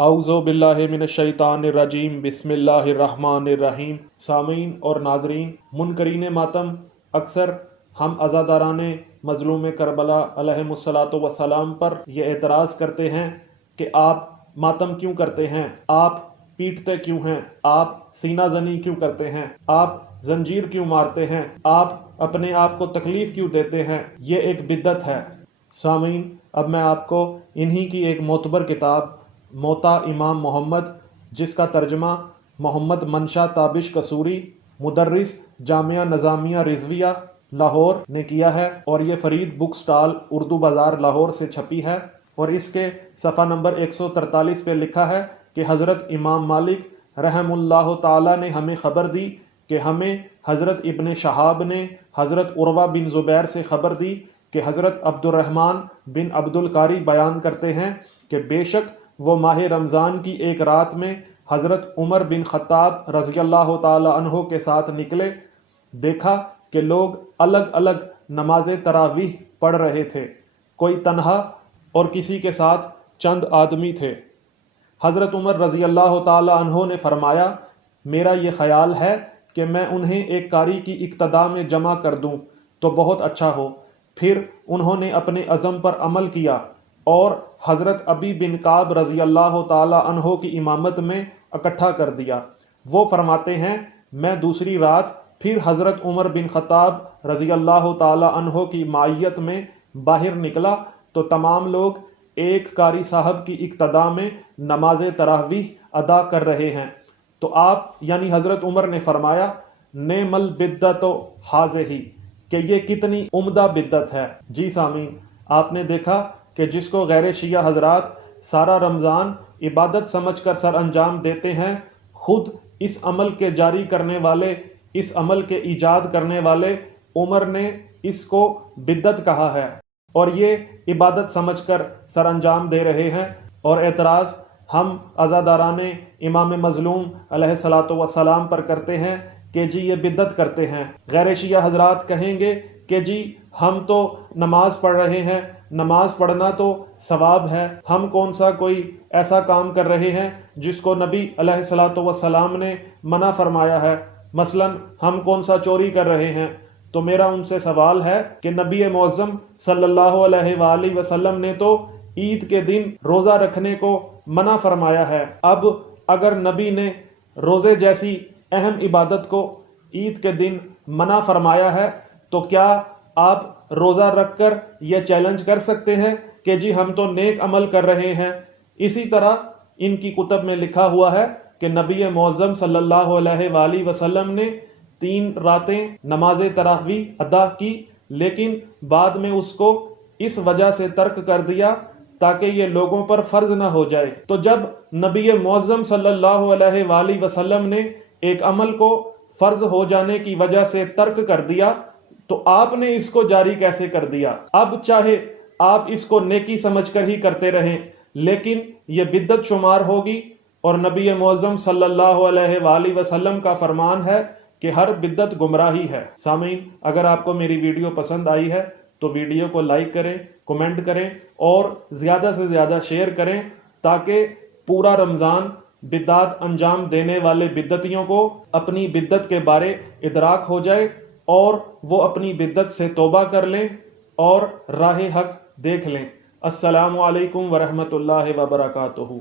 اعوذ باللہ من الشیطان الرجیم بسم اللہ الرحمن الرحیم۔ سامعین اور ناظرین، منکرین ماتم اکثر ہم عزاداران مظلوم کربلا علیہم الصلاۃ والسلام پر یہ اعتراض کرتے ہیں کہ آپ ماتم کیوں کرتے ہیں، آپ پیٹتے کیوں ہیں، آپ سینہ زنی کیوں کرتے ہیں، آپ زنجیر کیوں مارتے ہیں، آپ اپنے آپ کو تکلیف کیوں دیتے ہیں، یہ ایک بدعت ہے۔ سامعین، اب میں آپ کو انہی کی ایک معتبر کتاب موتا امام محمد، جس کا ترجمہ محمد منشا تابش قصوری، مدرس جامعہ نظامیہ رضویہ لاہور نے کیا ہے، اور یہ فرید بک سٹال اردو بازار لاہور سے چھپی ہے، اور اس کے صفحہ نمبر 143 پہ لکھا ہے کہ حضرت امام مالک رحم اللہ تعالی نے ہمیں خبر دی کہ ہمیں حضرت ابن شہاب نے حضرت عروہ بن زبیر سے خبر دی کہ حضرت عبد الرحمن بن عبد القاری بیان کرتے ہیں کہ بے شک وہ ماہ رمضان کی ایک رات میں حضرت عمر بن خطاب رضی اللہ تعالی عنہ کے ساتھ نکلے، دیکھا کہ لوگ الگ الگ نماز تراویح پڑھ رہے تھے، کوئی تنہا اور کسی کے ساتھ چند آدمی تھے۔ حضرت عمر رضی اللہ تعالی عنہ نے فرمایا، میرا یہ خیال ہے کہ میں انہیں ایک قاری کی اقتداء میں جمع کر دوں تو بہت اچھا ہو۔ پھر انہوں نے اپنے عزم پر عمل کیا اور حضرت ابی بن کعب رضی اللہ تعالی عنہ کی امامت میں اکٹھا کر دیا۔ وہ فرماتے ہیں، میں دوسری رات پھر حضرت عمر بن خطاب رضی اللہ تعالی عنہ کی معیت میں باہر نکلا تو تمام لوگ ایک قاری صاحب کی اقتداء میں نماز تراویح ادا کر رہے ہیں، تو آپ یعنی حضرت عمر نے فرمایا، نعم البدعۃ ھذہ، کہ یہ کتنی عمدہ بدعت ہے۔ جی سامعین، آپ نے دیکھا کہ جس کو غیر شیعہ حضرات سارا رمضان عبادت سمجھ کر سر انجام دیتے ہیں، خود اس عمل کے جاری کرنے والے، اس عمل کے ایجاد کرنے والے عمر نے اس کو بدعت کہا ہے، اور یہ عبادت سمجھ کر سر انجام دے رہے ہیں۔ اور اعتراض ہم عزاداران امام مظلوم علیہ الصلاۃ والسلام پر کرتے ہیں کہ جی یہ بدعت کرتے ہیں۔ غیر شیعہ حضرات کہیں گے کہ جی ہم تو نماز پڑھ رہے ہیں، نماز پڑھنا تو ثواب ہے، ہم کون سا کوئی ایسا کام کر رہے ہیں جس کو نبی علیہ الصلاۃ والسلام نے منع فرمایا ہے، مثلا ہم کون سا چوری کر رہے ہیں۔ تو میرا ان سے سوال ہے کہ نبی معظم صلی اللہ علیہ وآلہ وسلم نے تو عید کے دن روزہ رکھنے کو منع فرمایا ہے، اب اگر نبی نے روزے جیسی اہم عبادت کو عید کے دن منع فرمایا ہے تو کیا آپ روزہ رکھ کر یہ چیلنج کر سکتے ہیں کہ جی ہم تو نیک عمل کر رہے ہیں؟ اسی طرح ان کی کتب میں لکھا ہوا ہے کہ نبی معظم صلی اللہ علیہ وآلہ وسلم نے 3 راتیں نماز تراویح ادا کی، لیکن بعد میں اس کو اس وجہ سے ترک کر دیا تاکہ یہ لوگوں پر فرض نہ ہو جائے۔ تو جب نبی معظم صلی اللہ علیہ وآلہ وسلم نے ایک عمل کو فرض ہو جانے کی وجہ سے ترک کر دیا تو آپ نے اس کو جاری کیسے کر دیا؟ اب چاہے آپ اس کو نیکی سمجھ کر ہی کرتے رہیں، لیکن یہ بدعت شمار ہوگی، اور نبی معظم صلی اللہ علیہ وآلہ وسلم کا فرمان ہے کہ ہر بدعت گمراہی ہے۔ سامعین، اگر آپ کو میری ویڈیو پسند آئی ہے تو ویڈیو کو لائک کریں، کمنٹ کریں اور زیادہ سے زیادہ شیئر کریں تاکہ پورا رمضان بدعات انجام دینے والے بدعتیوں کو اپنی بدعت کے بارے ادراک ہو جائے اور وہ اپنی بدعت سے توبہ کر لیں اور راہ حق دیکھ لیں۔ السلام علیکم ورحمۃ اللہ وبرکاتہ۔